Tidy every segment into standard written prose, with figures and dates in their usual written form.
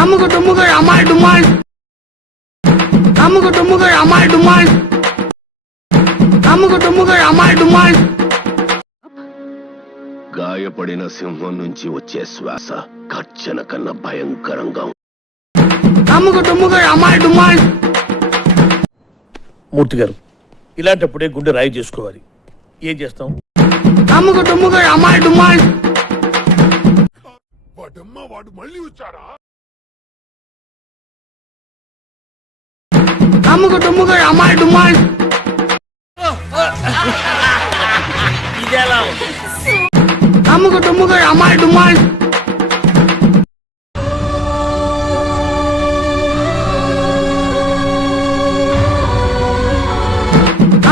అమ్ముకు టుమ్ముకు అమ్మాయి డుమ్మాల్ అమ్ముకు టుమ్ముకు అమ్మాయి డుమ్మాల్ అమ్ముకు టుమ్ముకు అమ్మాయి డుమ్మాల్. గాయపడిన సింహం నుంచి వచ్చే శ్వాస గర్జన కన్నా భయంకరంగా అమ్ముకు టుమ్ముకు అమ్మాయి డుమ్మాల్. మూర్తి గారు, ఇలాంటప్పుడే గుండె రాయి చేసుకోవాలి. ఏం చేస్తాం? అమ్ముకు టుమ్ముకు అమ్మాయి డుమ్మాల్. వాడు మళ్ళీ వచ్చాడా? అమ్ముకు టుమ్ముకు అమ్మాయి డుమ్మాల్. అమ్ముకు టుమ్ముకు అమ్మాయి డుమ్మాల్.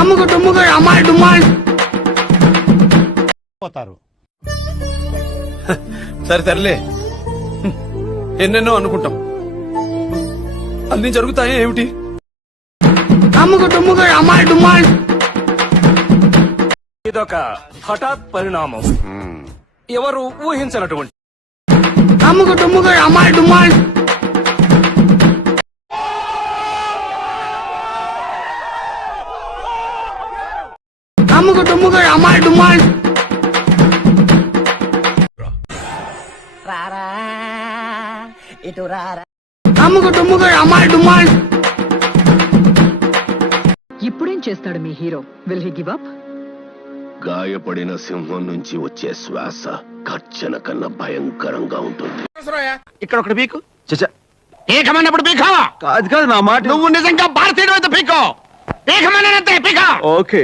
అమ్ముకు టుమ్ముకు అమ్మాయి డుమ్మాల్. పోతారు. సరే తరలే, ఎన్నెన్నో అనుకుంటాం, అన్ని జరుగుతాయా ఏమిటి? అమ్ముకు టుమ్ముకు అమ్మాయి డుమ్మాల్. ఇదొక హఠాత్ పరిణామం, ఎవరు ఊహించినటువంటి. అమ్ముకు టుమ్ముకు అమ్మాయి డుమ్మాల్. అమ్ముకు టుమ్ముకు అమ్మాయి డుమ్మాల్. అమ్ముకు టుమ్ముకు అమ్మాయి డుమ్మాల్. ఇప్పుడేం చేస్తాడు మీ hero? Will he give up? గాయపడిన సింహం నుంచి వచ్చే శ్వాస గర్జన కన్నా భయంకరంగా ఉంటుంది. ఇక్కడ ఒకటి పీకు. చచ్చా, పీకమన్నప్పుడు పీకో. కాదు కాదు, నా మాట నువ్వు నిజంగా భారతీయుడు అయితే పీకో. పీకమన్నంతే పీకో. ఓకే.